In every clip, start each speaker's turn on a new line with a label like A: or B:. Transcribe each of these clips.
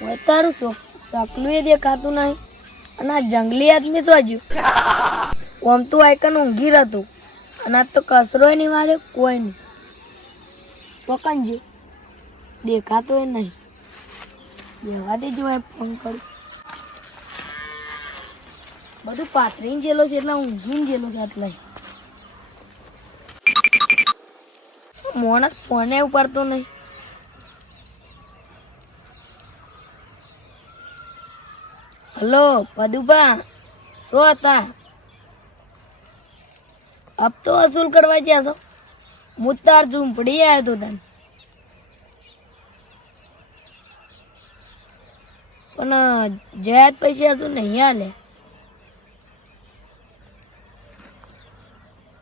A: હું તારું સકલું એ દેખાતું નહીં. અને આ જંગલી આદમી સોજ્યું આમ તો આઈકન ઊંઘી રહેતું. અને આજ તો કસરોય નહીં મારે કોઈ નહીં. ચોકન જો દેખાતો નહીં. જવા દેજો એ ફોન કરું. બધું પાથરીને જેલો છે એટલે ઊંઘીને જેલો છે એટલે માણસ ફોને ઉપાડતો નહીં. હલો, પદુભા, શું હતા? હપ્તો વસૂલ કરવા જ્યાં છો. હું ઝૂંપડી આવ્યો તો તને. પણ જયાત પૈસા હજુ નહીં હાલે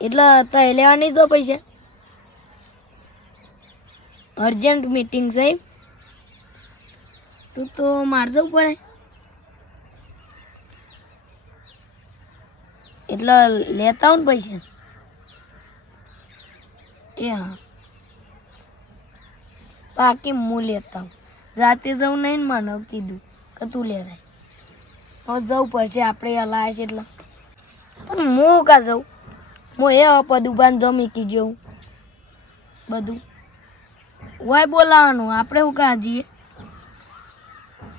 A: એટલે તય લેવાની છો પૈસા. અર્જન્ટ મીટિંગ સાહેબ તું તો મારજો પડે. એટલે લેતા આવું ને પૈસા એ હા. બાકી હું લેતા આવું. જાતે જવું નહીં ને મને કીધું કે તું લે આય. હવે જવું પડશે, આપણે હલાય છે એટલે. પણ હું કા જવું હું એ પદુબાન જમી મીકી જવું. બધું. વાય બોલાવાનું, આપણે હું કાં જઈએ?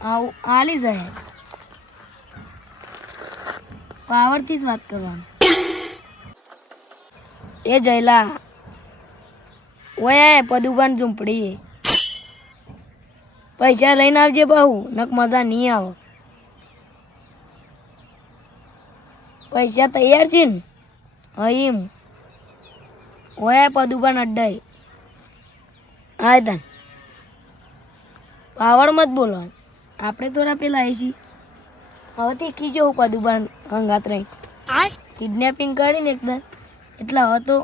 A: આવું, હાલી જાય. પાવરથી જ વાત કરવાનું. એ જયલા, ઓય પદુબાન ઝૂંપડી. પૈસા લઈને આવજે બહુ, નક મજા નહીં આવે. પૈસા તૈયાર છે ને? હા ઓયા પદુબાન અડ્ડાઈ હા તન. પાવર મત બોલવાનું. આપણે થોડા પેલા આવી છીએ હવે શીખી જવું દુબાન હંગાત રહી. કિડનેપિંગ કરીને એકદમ એટલે હવે તો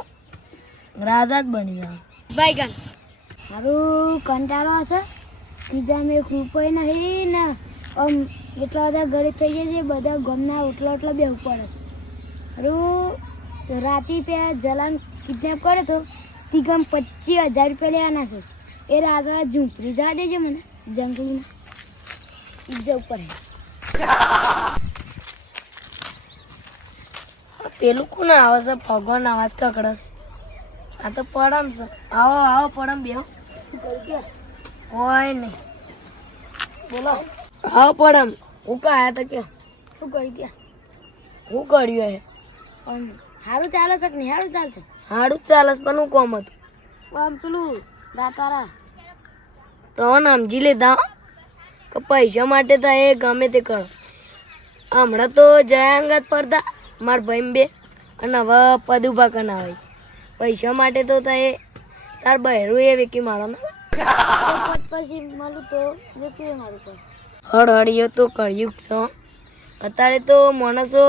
A: રાજા જ બની જાય
B: બાયગન સારું કંટાળો હશે. બીજા મેં રૂપિયો નહીં ને. આમ એટલા બધા ગરીબ થઈ ગયા છે બધા ગમના ઉઠલા ઉઠલા બે ઉપર હશે હારું રાતે પે જલાન કિડનેપ કરે તો તી ગમ પચીસ હજાર રૂપિયા લેવાના છે. એ રાજા ઝૂંપડી જવા દેજો મને જંગલમાં. બીજા ઉપર હે.
A: પેલું કોણ આવે છે ભગવાન આવાજ કકડે છે. આ તો પડમ છે. આવો આવો પડમ બે
B: કોઈ કરું
A: નહીં. બોલો. આવો પડમ. હું કા આયા તો કે?
B: શું કર્યું ગયા
A: હું કર્યું હે
B: સારું ચાલે છે કે નહીં? સારું ચાલશે
A: સારું જ ચાલે છે પણ હું કોમ હતું?
B: આમ પેલું દાતારા.
A: તો નામ લીધા કે પૈસા માટે તો એ ગમે તે કરો. હમણાં તો જયાંગત પડતા માર ભાઈ બે અને હવે પદુભા કનાવાય પૈસા માટે તો તા એ તાર બહેરું એ વેકી મારો ને.
B: પછી મળું તો વેકી મારું પણ.
A: હળહળીઓ તો કર્યું છે. અત્યારે તો માણસો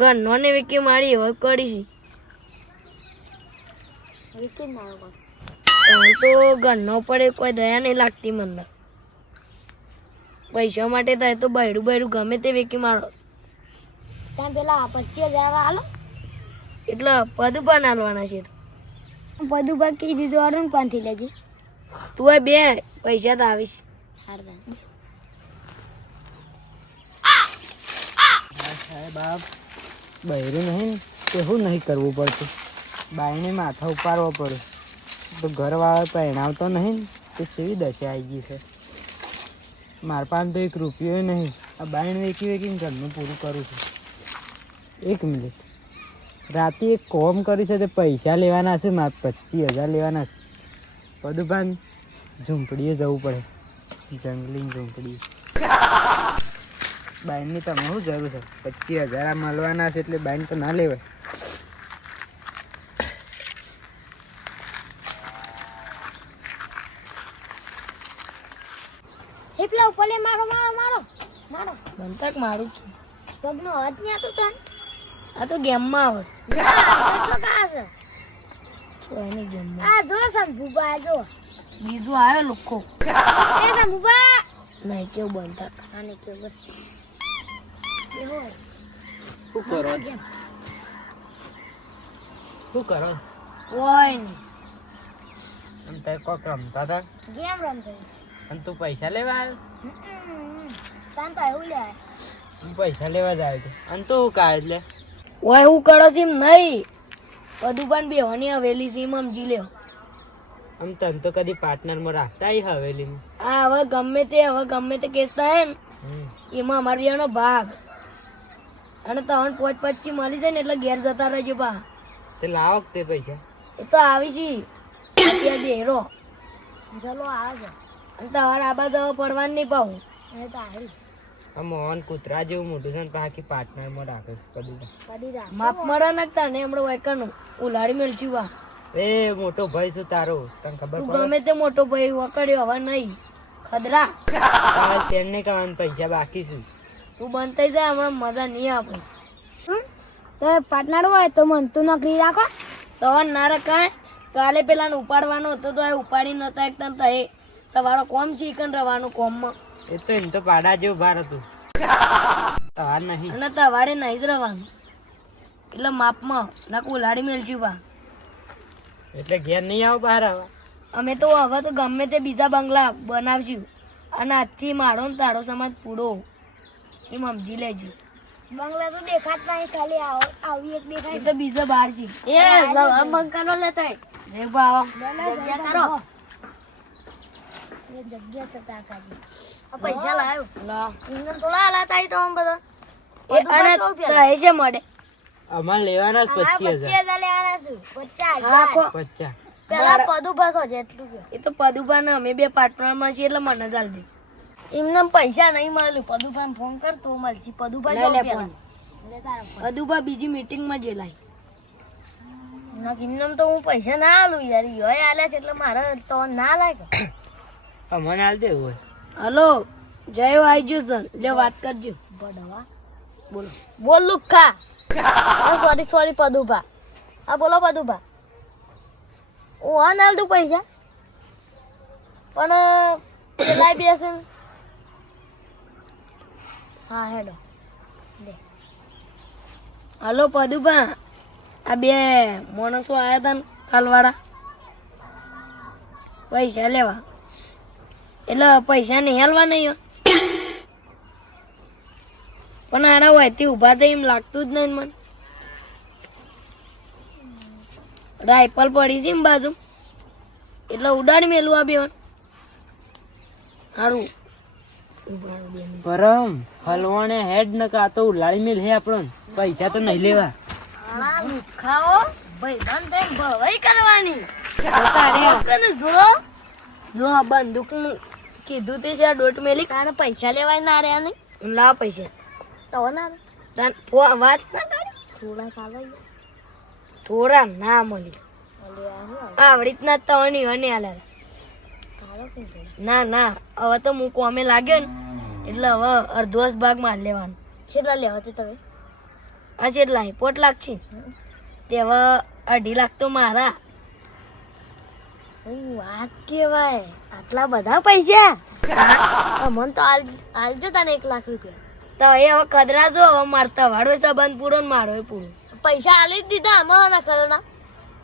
A: ઘરનો ને વેકી મારી હવે કરી છે.
B: મારું પર
A: તો ઘરનો પડે કોઈ દયા નહીં લાગતી મને. પૈસા માટે થાય તો બહેરું બહેરું ગમે તે વેકી મારો.
B: ત્યાં પેલા પચીસ હજાર હાલો.
A: એટલે પદુ પણ હાલવાના છે
B: બધું કહી દીધું અરુણ કોણથી લેજે?
A: તું એ બે પૈસા તો આવીશ.
C: બાપ બહેરું નહીં ને તો નહીં કરવું પડતું? બાઈને માથા ઉપાડવો પડે. તો ઘરવાળો પહેણાવતો નહીં ને તો કેવી દશા આવી ગઈ છે? મારા પાસે તો એક રૂપિયો નહીં. આ બાઈને વેચી વેચીને ઘરનું પૂરું કરું છું. એક મિનિટ. રાતે એક કોમ કર્યું છે તે પૈસા લેવાના છે, મારે પચીસ હજાર લેવાના છે. પદુભાન, ઝૂંપડીએ જવું પડે. જંગલી ઝૂંપડી બાઈનની તમે શું જરૂર છે. પચીસ હજાર આ મળવાના છે એટલે બાઈન તો ના લેવાય.
B: હે ઉપર લે મારો મારો મારો મારો.
A: બનતક મારું છું
B: પગનો હાથ ન્યા તો તન.
A: આ તો ગેમમાં આવસ
B: કેટલો કા છે?
A: છો એની ગેમમાં.
B: આ જો સંભુબા આ જો.
A: બીજું આવ્યો લુખો.
B: એ સંભુબા
A: નહીં કેવું બનતાક
B: આને કેવું બસ. એ હોય
C: શું કરો? શું કરો?
A: હોય નહીં.
C: એમ તે કોક રમતા હતા.
B: ગેમ રમતો
C: અને તું પૈસા લેવા આવ્યો?
B: લે.
C: હું પૈસા લેવા જ આવ્યો હતો અને તો કા એટલે
A: ઓય હું કરો સીમ નહીં. બધું પણ બેવાની હવેલી સીમ સમજી લ્યો.
C: આમ તને તો કદી પાર્ટનરમાં રાખતા હવેલી હવેલીમાં?
A: આ હવે ગમે તે હવે ગમે તે કેસ થાય ને એમાં અમાર બેનો ભાગ. અને તમને પોચ પચી મળી જાય ને એટલે ઘેર જતા રહેજો બા.
C: તે લાવો તે પૈસા?
A: એ તો આવી છી અત્યારે બેરો
B: ચલો આવે
A: અને તમારે આબા જવા પડવાનું નહીં પાવું
B: એ તો
C: આ મોહન કૂતરા જેવું મોટું છે ને પાકી પાર્ટનરમાં રાખે કદી
B: કદી
A: માપ મરા નાખતા ને હમણાં વાયકાનું. ઉલાડી મેળશું વા
C: એ મોટો ભાઈ છું તારો? તને ખબર પડે?
A: ગમે તે મોટો ભાઈ વકડ્યો હવે નહીં. ખદરા.
C: તારે તેને કહેવાનું પૈસા બાકી છું.
A: તું બંધ થઈ જાય હમણાં મજા નહીં આપે
B: તો પાર્ટનર હોય તો મન તું નોકરી રાખો.
A: તો ના રખાય. કાલે પેલા ઉપાડવાનો હતો તો એ ઉપાડી નતા એકતા તો તમારો કોમ ચિકન રવાનું કોમમાં?
C: એ તો એમ તો પાડા જેવું ભાર હતું. તવાર નહીં.
A: અને તવાડે નહીં જ રવાનું. એટલે માપમાં ના લાડી મેળશું બા.
C: એટલે ઘેર નહીં આવો બહાર આવો?
A: અમે તો હવે તો ગમે તે બીજા બંગલા બનાવશું અને આજથી મારો ને તારો સમાજ પૂરો એ મમજી લેજો.
B: બંગલા તો દેખાતા નહીં ખાલી આવ- આવી એક દેખાય.
A: તો બીજા બહાર છે. એ બંકાનો લેતા જય બાવા. જગ્યા કરો
B: એ જગ્યા છે કાકાજી.
A: આ પૈસા લાવ્યો લા.
B: ઇંગન થોડા હલાતા તો આમ બધા.
A: એ અને તહે છે મળે.
C: અમાર લેવાના જ પચીસ
B: પચીસ
C: હજાર.
B: હજાર લેવાના છું. પચાસ
A: હા
B: હજાર.
A: કો
C: પચાસ.
B: પેલા પદુભા છો જેટલું
A: એ તો પદુભા ને અમે બે પાર્ટનરમાં છીએ એટલે મને ચાલ દે. એમને પૈસા નહીં મળ્યું. પદુભા ફોન કર તો મળશે. પદુભા લે ફોન
B: લે ફોન.
A: પદુભા બીજી મીટિંગમાં જે લાય
B: ના કિન્નમ તો હું પૈસા ના આલું યાર. યોય આલ્યા છે એટલે મારે તો ના લાગે
C: અમને હાલ દે હોય.
A: હલો જય આઈજો સર લે વાત કરજો.
B: બડવા
A: બોલો.
B: બોલ લુખા. Sorry sorry Padubha. હા બોલો પદુભા. હું હા નાલ દઉં પૈસા? પણ લાઈ બેસે હા હેડો.
A: હલો પદુભા. આ બે માણસો આવ્યા હતા ને કાલવાળા. પૈસા લેવા. એટલે પૈસા નહીં હાલવા નહીં પણ આના હોયથી ઊભા થઈ એમ લાગતું જ નહીં મને. રાઇફલ પડી છે એમ બાજુ. એટલે ઉડાડી મેલું આ બેન સારું
C: પરમ હલવાને હેડ ન કા તો ઉલાળી મેલ હે આપણ પૈસા તો નહીં લેવા.
A: ખાઓ. ભાઈ બંધ થઈને ભવાઈ કરવાની. જો. જો આ બંદૂક કીધું તે છે દોટ મેલી.
B: કાને પૈસા લેવાય ના રહ્યા નહીં
A: લાવ પૈસા.
B: તો ના
A: તન વાત ના કર.
B: થોડા ચાલે.
A: થોડા ના મળી. આવડી રીતના તણી અને
B: કેમ
A: ના ના હવે તો હું કોમે લાગ્યો ને એટલે હવે અડધો જ ભાગ માર લેવાનો.
B: કેટલા લેવા તે તમે
A: આ કેટલા પોટ લાખ છે તે હવે અઢી લાખ તો મારા.
B: વાત કેવાય આટલા બધા પૈસા? મન તો આલ આલજો તને એક લાખ રૂપિયા.
A: તો એ હવે કદરા જો હવે મારતા વાળો સંબંધ પૂરો ને મારો પૂરો.
B: પૈસા આલી જ દીધા આમાં ના ખરના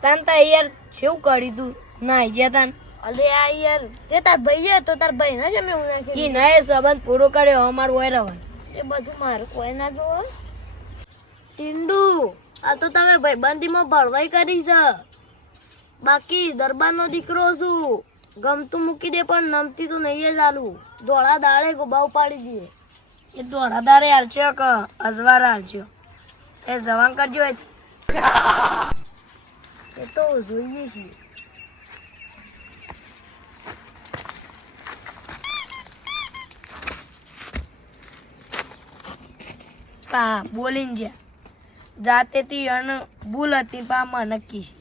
A: તન તો યાર છેવું કરી તું? ના ગયા તન.
B: અરે આ યાર તે તાર ભાઈ હે તો તાર ભાઈ ના મેં હું
A: ઈ
B: નાખી
A: ના સંબંધ પૂરો કર્યો હવે મારું હોય રહેવાનું
B: એ બધું મારું કોઈ ના જોવે. ટીંડુ આ તો તમે ભાઈબંધીમાં ભરવાઈ કરી છે. બાકી દરબારનો દીકરો છું. ગમતું મૂકી દે પણ નમતી તો નહીં જ આલું. ધોળા દાળે ગોબા ઉપાડી દઈએ.
A: એ તો દાળે હાલશે કે અજવાર હાલશે એ જવાન કરજો એ.
B: તો જોઈએ છીએ
A: પા, બોલીને જ્યાં જાતેથી અણ ભૂલ હતી પા માં નક્કી છે.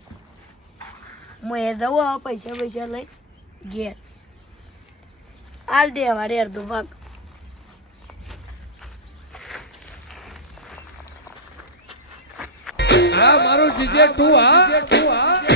A: હું એ જવું હવે પૈસા પૈસા લઈ, ઘેર. હાલ દે વારે અડધો ભાગ.
D: હા, મારું જીજે તું, હા?